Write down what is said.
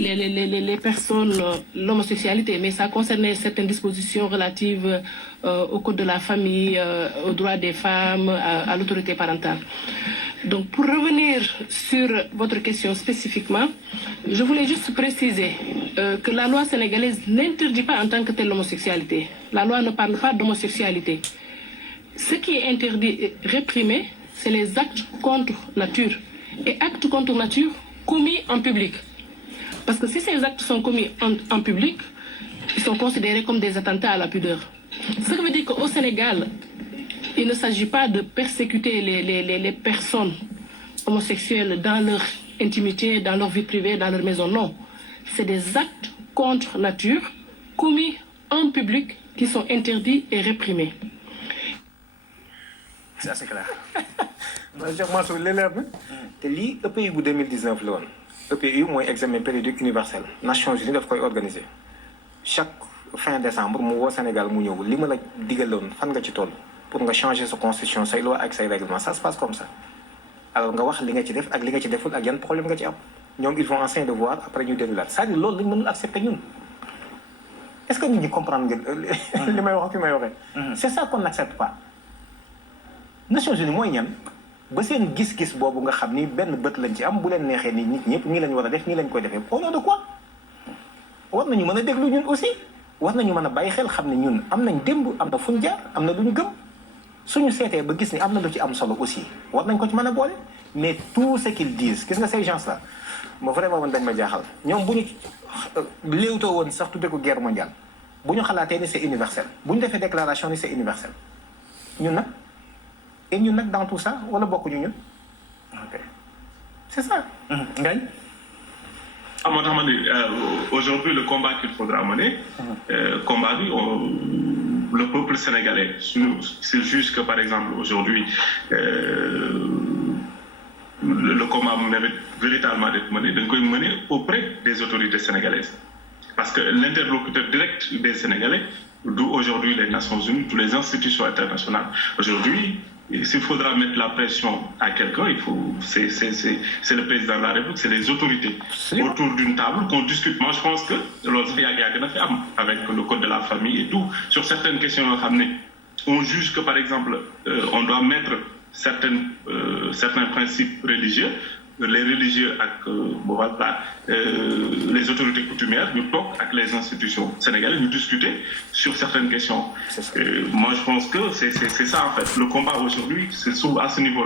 les personnes, l'homosexualité, mais ça concernait certaines dispositions relatives au code de la famille, aux droits des femmes, à l'autorité parentale. Donc, pour revenir sur votre question spécifiquement, je voulais juste préciser que la loi sénégalaise n'interdit pas en tant que telle l'homosexualité. La loi ne parle pas d'homosexualité. Ce qui est interdit et réprimé, c'est les actes contre nature. Et actes contre nature commis en public. Parce que si ces actes sont commis en public, ils sont considérés comme des attentats à la pudeur. Ce qui veut dire qu'au Sénégal, il ne s'agit pas de persécuter les personnes homosexuelles dans leur intimité, dans leur vie privée, dans leur maison. Non. C'est des actes contre nature commis en public qui sont interdits et réprimés. C'est assez clair. Cheikh Mansour li leer na te lii EPI bu 2019 la woon EPI mooy examen périodique universel Nations Unies daf koy organiser chaque fin décembre mu woo Sénégal mu ñëw li ma la digaloon fan nga ci toll pour nga changer sa constitution say loi ak say règlement ça se passe comme ça alors nga wax li nga ci def ak li nga ci deful ak yan problème nga ci am ñoom ils vont essayer de voir après ñu déroulé c'est-à-dire loolu lañ mënul accepter ñun est-ce que nit ñi comprendre ngeen li may wax fi may waxee c'est ça qu'on n'accepte pas Nations Unies mooy ñan ba seen gis-gis boobu nga xam ni benn bët lañ ci am bu leen neexee ni nit ñëpp nii lañ war a def nii lañ koy defee au nom de quoi war nañu mën a déglu ñun aussi war nañu mën a bàyyi xel xam ne ñun am nañ démb am na fuñ jaar am na lu ñu gëm suñu seetee ba gis ni am na lu ci am solo aussi war nañ ko ci mën a boole mais tout ce qu'ils disent gis nga ces gens là ma vraiment man dañ ma jaaxal ñoom bu ñu léewtoo woon sax tudde ko guerre mondiale bu ñu xalaatee ni c'est universel bu ñu defee déclaration ni c'est universel ñun nag et ñun nag dans tout ça wala bokkuñu ñun ok c'est ça. Ngagne. Aujourd'hui, le combat qu'il faudra mener, combat le peuple sénégalais. C'est juste que, par exemple, aujourd'hui, le combat mérite véritablement d'être mené, donc mené auprès des autorités sénégalaises. Parce que l'interlocuteur direct des Sénégalais, d'où aujourd'hui les Nations Unies, toutes les institutions internationales, aujourd'hui, s'il faudra mettre la pression à quelqu'un, c'est le président de la République, c'est les autorités autour d'une table qu'on discute. Moi, je pense que avec le code de la famille et tout, sur certaines questions, on juge que, par exemple, on doit mettre certains principes religieux, les religieux les autorités coutumières, nous toquent avec les institutions sénégalaises, nous discuter sur certaines questions. Moi, je pense que c'est ça, en fait. Le combat aujourd'hui, c'est à ce niveau-là.